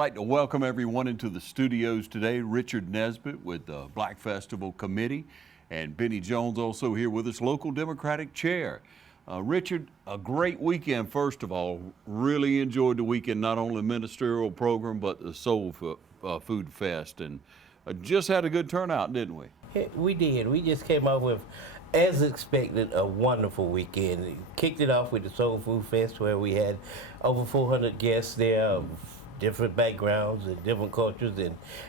like to welcome everyone into the studios today. Richard Nesbitt with the Black Festival Committee, and Bennie Jones also here with us, local Democratic chair. Richard, a great weekend, first of all. Really enjoyed the weekend, not only the ministerial program, but the Soul Food Fest, and just had a good turnout, didn't we? We did. We just came up with, as expected, a wonderful weekend. Kicked it off with the Soul Food Fest, where we had over 400 guests there of different backgrounds and different cultures,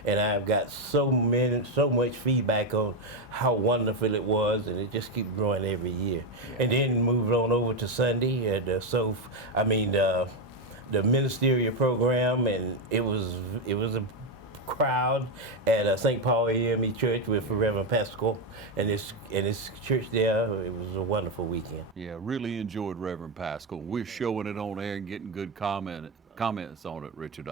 and I've got so much feedback on how wonderful it was, and it just keeps growing every year. Yeah. And then moved on over to Sunday, and the ministerial program, and it was a crowd at St. Paul AME Church with Reverend Pascal and his church there. It was a wonderful weekend. Yeah, really enjoyed Reverend Pascal. We're showing it on air and getting good comments on it, Richard.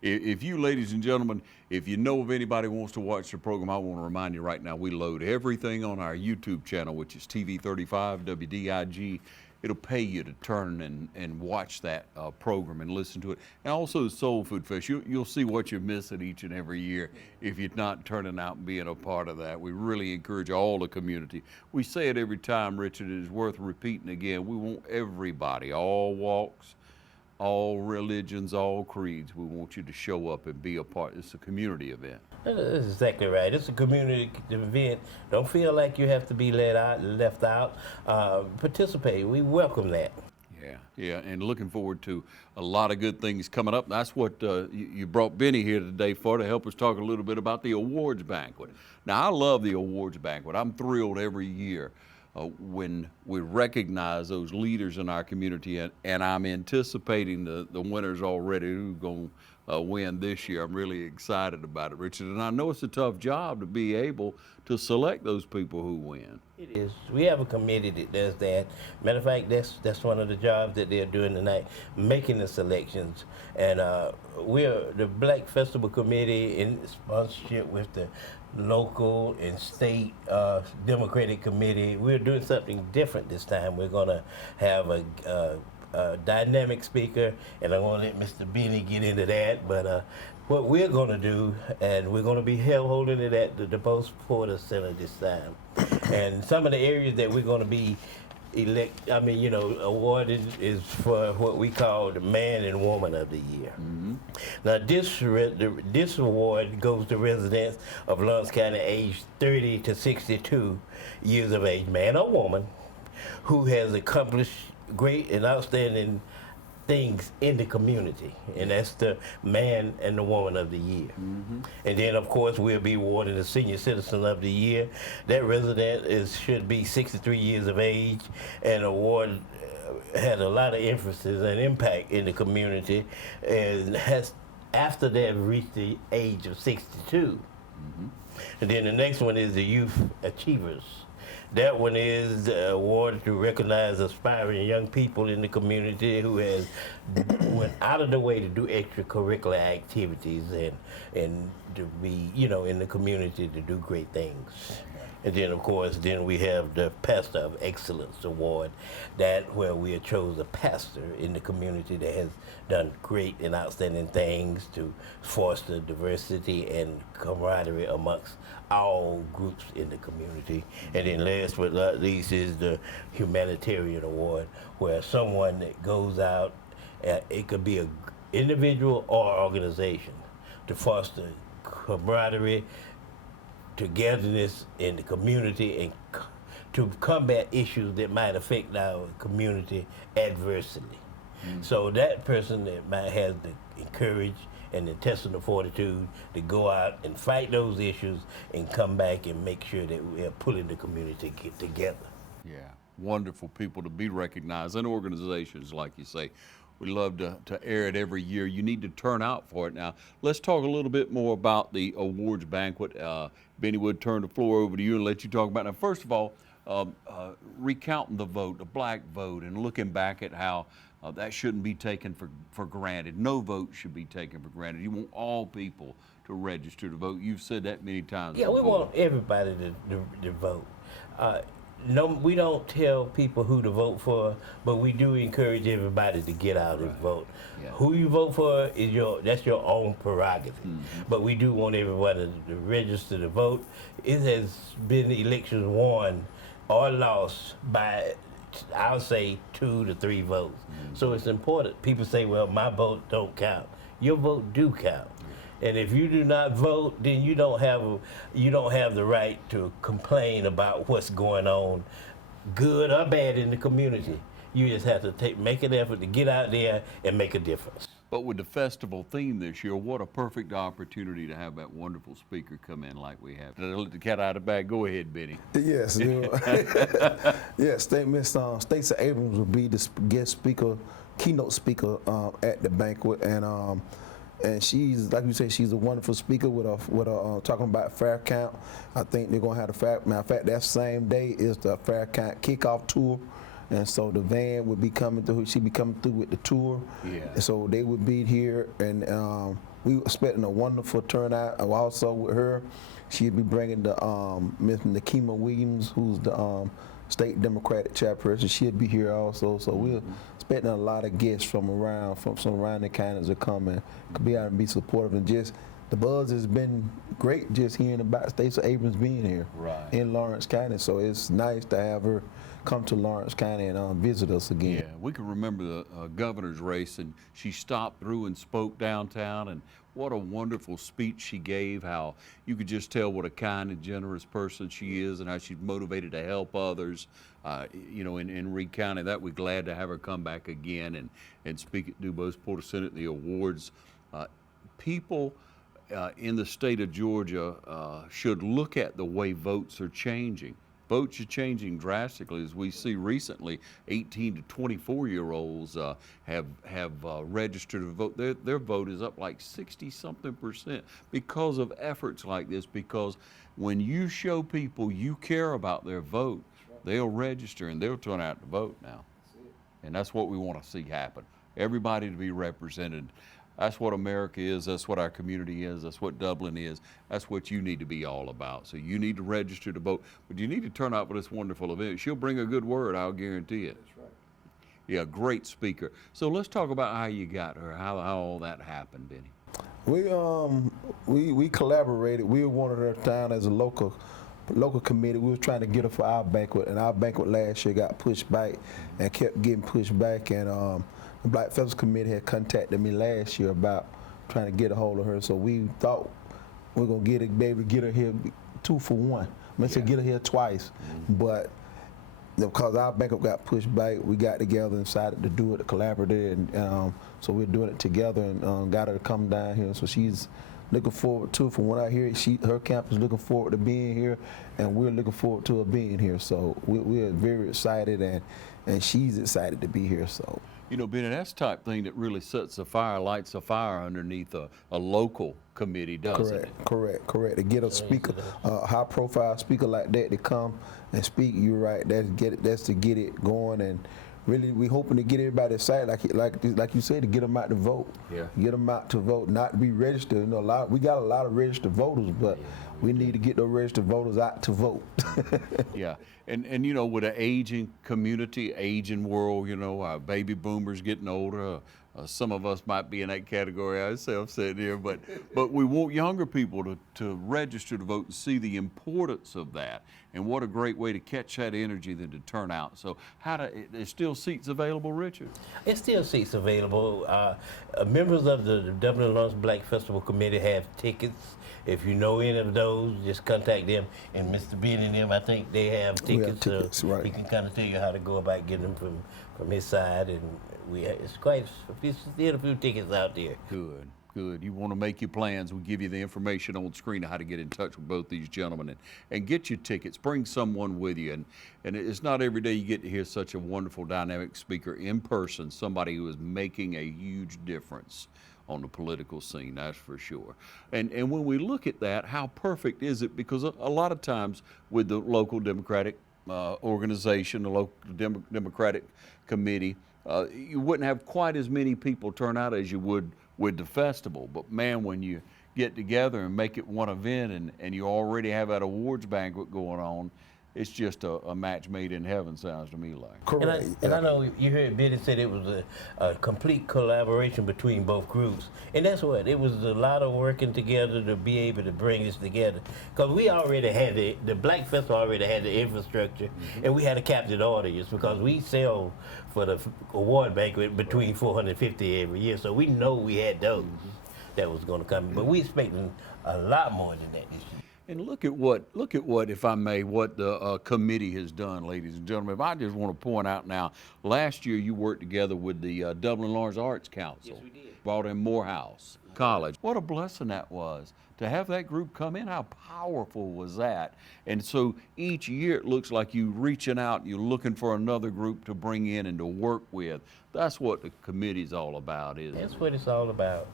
If you, ladies and gentlemen, if you know of anybody who wants to watch the program, I want to remind you right now, we load everything on our YouTube channel, which is TV35 WDIG. It'll pay you to turn and watch that program and listen to it. And also the Soul Food Fest. You'll see what you're missing each and every year if you're not turning out and being a part of that. We really encourage all the community. We say it every time, Richard. It is worth repeating again. We want everybody, all walks, all religions, all creeds. We want you to show up and be a part. It's a community event. That's exactly right. It's a community event. Don't feel like you have to be left out. Participate. We welcome that. Yeah, and looking forward to a lot of good things coming up. That's what you brought Bennie here today for, to help us talk a little bit about the awards banquet. Now, I love the awards banquet. I'm thrilled every year when we recognize those leaders in our community, and I'm anticipating the winners already who's going to win this year. I'm really excited about it, Richard, and I know it's a tough job to be able to select those people who win. It is. We have a committee that does that. Matter of fact, that's one of the jobs that they're doing tonight, making the selections. And we're the Black Festival Committee in sponsorship with the local and state Democratic Committee. We're doing something different this time. We're going to have a dynamic speaker, and I want to let Mr. Bennie get into that. But what we're going to do, and we're going to be holding it at the Post Porter Center this time. And some of the areas that we're going to be awarded is for what we call the Man and Woman of the Year. Mm-hmm. Now, this award goes to residents of Lawrence County aged 30 to 62 years of age, man or woman, who has accomplished great and outstanding things in the community, and that's the Man and the Woman of the Year. Mm-hmm. And then, of course, we'll be awarding the Senior Citizen of the Year. That resident should be 63 years of age, and award had a lot of emphasis and impact in the community, and has after they've reached the age of 62. Mm-hmm. And then the next one is the Youth Achievers. That one is awarded to recognize aspiring young people in the community who has went out of the way to do extracurricular activities and to be, in the community to do great things. And then, of course, we have the Pastor of Excellence Award, where we have chose a pastor in the community that has done great and outstanding things to foster diversity and camaraderie amongst all groups in the community. And then last but not least is the Humanitarian Award, where someone that goes out, it could be an individual or organization, to foster camaraderie, togetherness in the community, and to combat issues that might affect our community adversely. Mm-hmm. So that person that might have the courage and the intestinal fortitude to go out and fight those issues and come back and make sure that we are pulling the community together. Yeah, wonderful people to be recognized, and organizations, like you say. We love to air it every year. You need to turn out for it. Now, let's talk a little bit more about the awards banquet. Bennie, would turn the floor over to you and let you talk about it. Now, first of all, recounting the vote, the black vote, and looking back at how that shouldn't be taken for granted. No vote should be taken for granted. You want all people to register to vote. You've said that many times. Yeah, we want everybody to vote. no, we don't tell people who to vote for, but we do encourage everybody to get out and vote. Yeah. Who you vote for is that's your own prerogative. But we do want everybody to register to vote. It has been elections won or lost by, I'll say, 2 to 3 votes. So it's important. People say, well, my vote don't count. Your vote do count. And if you do not vote, then you don't have the right to complain about what's going on, good or bad, in the community. You just have to make an effort to get out there and make a difference. But with the festival theme this year, what a perfect opportunity to have that wonderful speaker come in like we have. Did I let the cat out of the bag? Go ahead, Bennie. Yes, yes. Miss Stacey Abrams will be the guest speaker, keynote speaker at the banquet, and she's, like you said, she's a wonderful speaker with a talking about fair count. I think they're gonna have the fair. Matter of fact, that same day is the fair count kickoff tour. And so the van would be coming through. She'd be coming through with the tour. Yeah. And so they would be here, and we were expecting a wonderful turnout. Also with her, she'd be bringing the Miss Nakima Williams, who's the state Democratic chairperson. She'd be here also. So we're expecting a lot of guests from around the counties to come and be out and be supportive. And just the buzz has been great just hearing about Stacey Abrams being here in Lawrence County. So it's nice to have her come to Lawrence County and visit us again. Yeah, we can remember the governor's race, and she stopped through and spoke downtown, and what a wonderful speech she gave, how you could just tell what a kind and generous person she is and how she's motivated to help others, in Reed County. That we're glad to have her come back again and speak at DuBois Porter Senate, the awards. People in the state of Georgia should look at the way votes are changing. Votes are changing drastically, as we see recently. 18 to 24-year-olds have registered to vote. Their vote is up like 60-something% because of efforts like this. Because when you show people you care about their vote, they'll register and they'll turn out to vote now. And that's what we want to see happen. Everybody to be represented. That's what America is. That's what our community is. That's what Dublin is. That's what you need to be all about. So you need to register to vote, but you need to turn out for this wonderful event. She'll bring a good word, I'll guarantee it. That's right. Yeah, great speaker. So let's talk about how you got her, how all that happened, Bennie. We collaborated. We wanted her down as a local committee. We were trying to get her for our banquet, and our banquet last year got pushed back and kept getting pushed back. And the Black Festival Committee had contacted me last year about trying to get a hold of her. So we thought we were gonna be able to get her here 2 for 1. I mean, to get her here twice, but because our banquet got pushed back, we got together and decided to do it, collaborative, and so we're doing it together and got her to come down here. So she's looking forward to it. From what I hear, her camp is looking forward to being here, and we're looking forward to her being here. So we're very excited, and she's excited to be here. So. You know, Bennie, that's the type thing that really lights a fire underneath a local committee, doesn't it? Correct. To get a speaker, a high-profile speaker like that to come and speak, you're right. That's to get it going, and really, we hoping to get everybody excited, like you said, to get them out to vote. Yeah. Get them out to vote, not to be registered. You know, we got a lot of registered voters, but we need to get those registered voters out to vote. Yeah, and you know, with an aging community, aging world, you know, our baby boomers getting older. Some of us might be in that category ourselves sitting here, but we want younger people to register to vote and see the importance of that. And what a great way to catch that energy than to turn out. So there's still seats available, Richard? There's still seats available. Members of the Dublin Lawrence Black Festival Committee have tickets. If you know any of those, just contact them. And Mr. Bennie and them, I think they have tickets. So he can kind of tell you how to go about getting them from his side. And it's still a few tickets out there. Good. You want to make your plans, we'll give you the information on screen on how to get in touch with both these gentlemen and get your tickets. Bring someone with you. And it's not every day you get to hear such a wonderful, dynamic speaker in person, somebody who is making a huge difference on the political scene, that's for sure. And when we look at that, how perfect is it? Because a lot of times with the local Democratic organization, the local Democratic committee, you wouldn't have quite as many people turn out as you would with the festival. But man, when you get together and make it one event and you already have that awards banquet going on, it's just a match made in heaven, sounds to me like. Correct. And I know you heard Bennie said it was a complete collaboration between both groups. And that's what, it was a lot of working together to be able to bring this together. Because we already had the Black Festival already had the infrastructure, and we had a captive audience because we sell for the award banquet between 450 every year. So we know we had those that was going to come. But we expecting a lot more than that this year. And look at what, if I may, what the committee has done, ladies and gentlemen. If I just want to point out now, last year you worked together with the Dublin Lawrence Arts Council. Yes, we did. Brought in Morehouse College. What a blessing that was to have that group come in. How powerful was that? And so each year it looks like you reaching out, you're looking for another group to bring in and to work with. That's what the committee's all about, isn't it? That's what it's all about.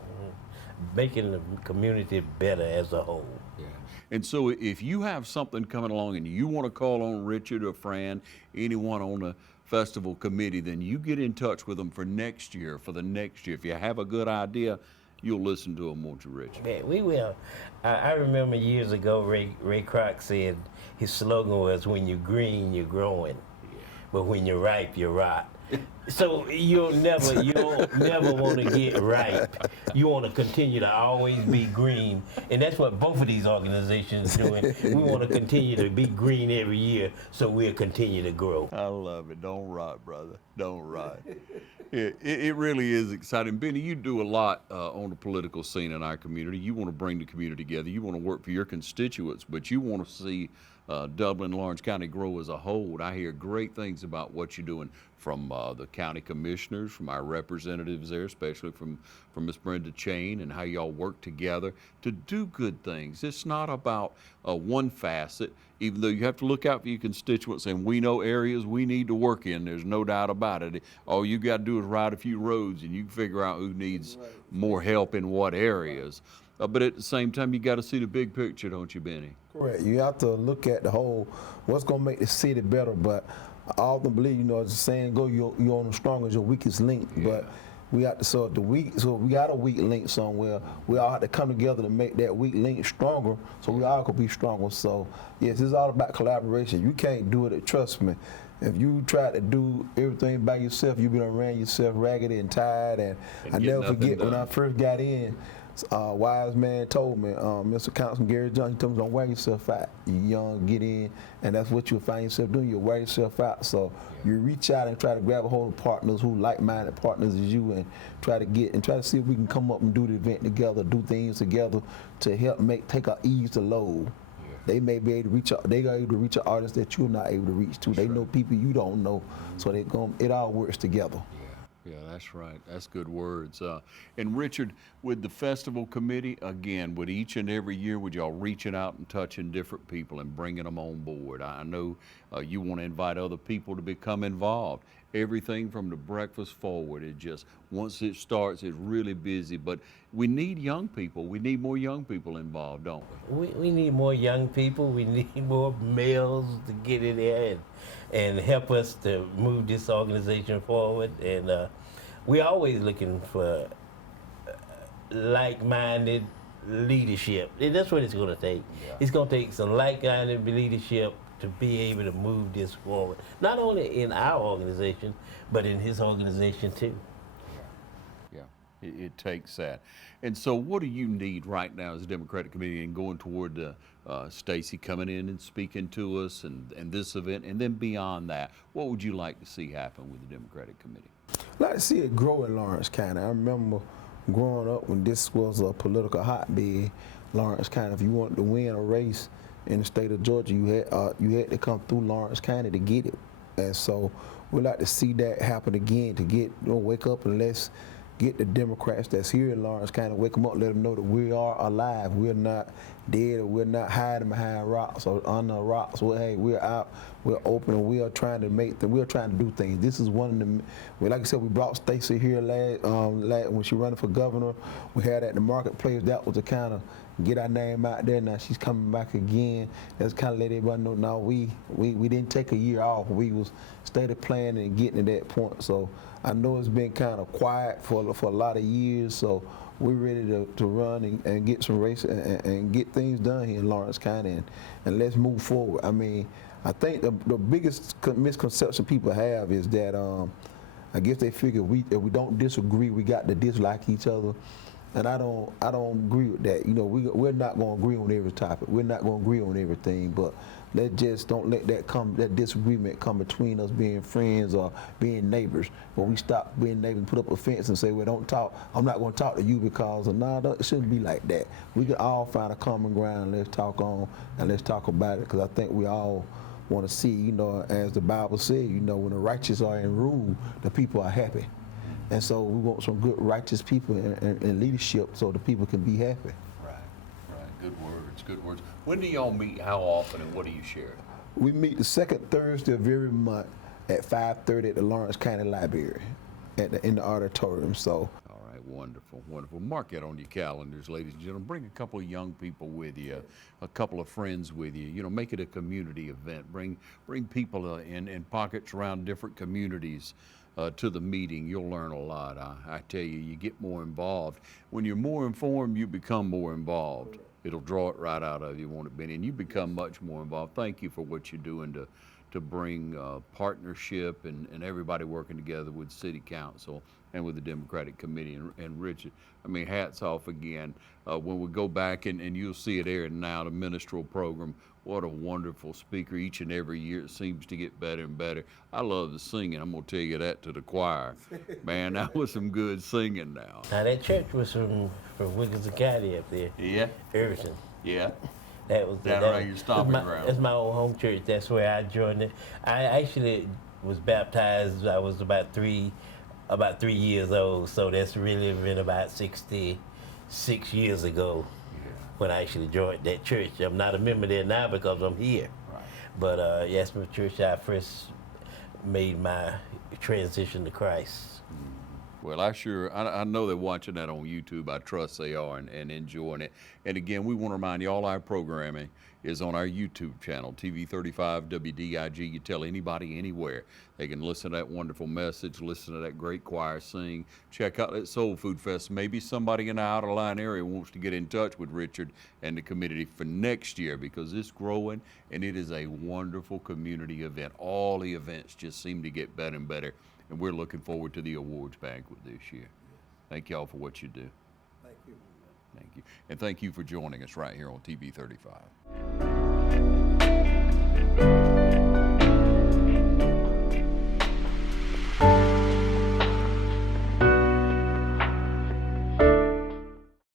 Making the community better as a whole. Yeah. And so if you have something coming along and you want to call on Richard or Fran, anyone on the festival committee, then you get in touch with them for next year, for the next year. If you have a good idea, you'll listen to them, won't you, Richard? Yeah, we will. I remember years ago, Ray Kroc said his slogan was, when you're green, you're growing. But when you're ripe, you're rot. So you'll never want to get ripe. You want to continue to always be green, and that's what both of these organizations are doing. We want to continue to be green every year, so we'll continue to grow. I love it. Don't rot, brother. Don't rot. It really is exciting. Bennie, you do a lot on the political scene in our community. You want to bring the community together. You want to work for your constituents, but you want to see Dublin, Lawrence County grow as a whole. I hear great things about what you're doing from the county commissioners, from our representatives there, especially from Miss Brenda Chain, and how y'all work together to do good things. It's not about one facet, even though you have to look out for your constituents, and we know areas we need to work in. There's no doubt about it. All you got to do is ride a few roads, and you can figure out who needs more help in what areas. But at the same time, you got to see the big picture, don't you, Bennie? Correct. You have to look at the whole, what's going to make the city better. But I often believe, as the saying go, you're on the strongest, your weakest link. Yeah. But we have to, so we got a weak link somewhere. We all have to come together to make that weak link stronger, so we all can be stronger. So yes, it's all about collaboration. You can't do it. Trust me. If you try to do everything by yourself, you've been around yourself raggedy and tired. And I never forget when I first got in. A wise man told me, Mr. Councilman Gary Johnson, he told me, don't wear yourself out. You're young, get in, and that's what you'll find yourself doing. You'll wear yourself out. So you reach out and try to grab a hold of partners who like-minded partners as you, and try to see if we can come up and do the event together, do things together to help take our ease the load. They may be able to reach out. They are able to reach an artist that you're not able to reach to. They know people you don't know, so it all works together. Yeah, that's right. That's good words. And Richard, with the festival committee, again, with each and every year, with y'all reaching out and touching different people and bringing them on board. I know you want to invite other people to become involved. Everything from the breakfast forward, it just, once it starts, it's really busy. But we need young people. We need more young people involved, don't we? We need more young people. We need more males to get in there and help us to move this organization forward. And we're always looking for like-minded leadership. And that's what it's going to take. Yeah. It's going to take some like-minded leadership to be able to move this forward, not only in our organization, but in his organization too. Yeah, it takes that. And so what do you need right now as a Democratic committee, and going toward Stacy coming in and speaking to us and this event, and then beyond that, what would you like to see happen with the Democratic committee? I'd like to see it grow in Lawrence County. I remember growing up when this was a political hotbed, Lawrence County. If you wanted to win a race in the state of Georgia, you had to come through Lawrence County to get it. And so we'd like to see that happen again, to wake up and let's get the Democrats that's here in Lawrence County, wake them up, let them know that we are alive. We're not dead, or we're not hiding behind rocks or under rocks. Well, hey, we're out, we're open, and we are trying to we're trying to do things. This is one of the, like I said, we brought Stacy here when she running for governor. We had at the marketplace. That was to kind of get our name out there. Now she's coming back again. That's kind of let everybody know. Now we didn't take a year off. We was steady planning and getting to that point. So I know it's been kind of quiet for a lot of years. So we're ready to run and get some race and get things done here in Lawrence County, and let's move forward. I mean, I think the biggest misconception people have is that I guess they figure if we don't disagree, we got to dislike each other. And I don't agree with that. You know, we're not going to agree on every topic. We're not going to agree on everything. But let's just don't let that disagreement come between us being friends or being neighbors. When we stop being neighbors and put up a fence and say, well, don't talk. I'm not going to talk to you because it shouldn't be like that. We can all find a common ground. Let's talk on and let's talk about it, because I think we all want to see, you know, as the Bible says, you know, when the righteous are in rule, the people are happy. And so we want some good, righteous people in leadership so the people can be happy. Right. Good words, good words. When do y'all meet, how often, and what do you share? We meet the second Thursday of every month at 5:30 at the Lawrence County Library in the auditorium. So. All right, wonderful, wonderful. Mark that on your calendars, ladies and gentlemen. Bring a couple of young people with you, a couple of friends with you. You know, make it a community event. Bring people in pockets around different communities to the meeting. You'll learn a lot. I tell you, you get more involved. When you're more informed, you become more involved. It'll draw it right out of you, won't it, Benny? And you become much more involved. Thank you for what you're doing to bring partnership and everybody working together with City Council and with the Democratic Committee. And Richard, I mean, hats off again. When we go back and you'll see it aired now, the minstrel program, what a wonderful speaker. Each and every year it seems to get better and better. I love the singing. I'm going to tell you that to the choir. Man, that was some good singing now. Now, that church was from Wilkinson County up there. Yeah? Irvington. Yeah. That was Down around your stomping ground. That's my old home church. That's where I joined it. I actually was baptized. I was about 3 years old. So that's really been about 66 years ago when I actually joined that church. I'm not a member there now because I'm here. Right. But yes, my church, I first made my transition to Christ. Well, I know they're watching that on YouTube. I trust they are and enjoying it. And again, we want to remind you all our programming is on our YouTube channel, TV 35 WDIG. You tell anybody anywhere. They can listen to that wonderful message, listen to that great choir sing, check out that Soul Food Fest. Maybe somebody in the outer line area wants to get in touch with Richard and the community for next year, because it's growing and it is a wonderful community event. All the events just seem to get better and better. And we're looking forward to the awards banquet this year. Thank y'all for what you do. Thank you. Thank you. And thank you for joining us right here on TV 35.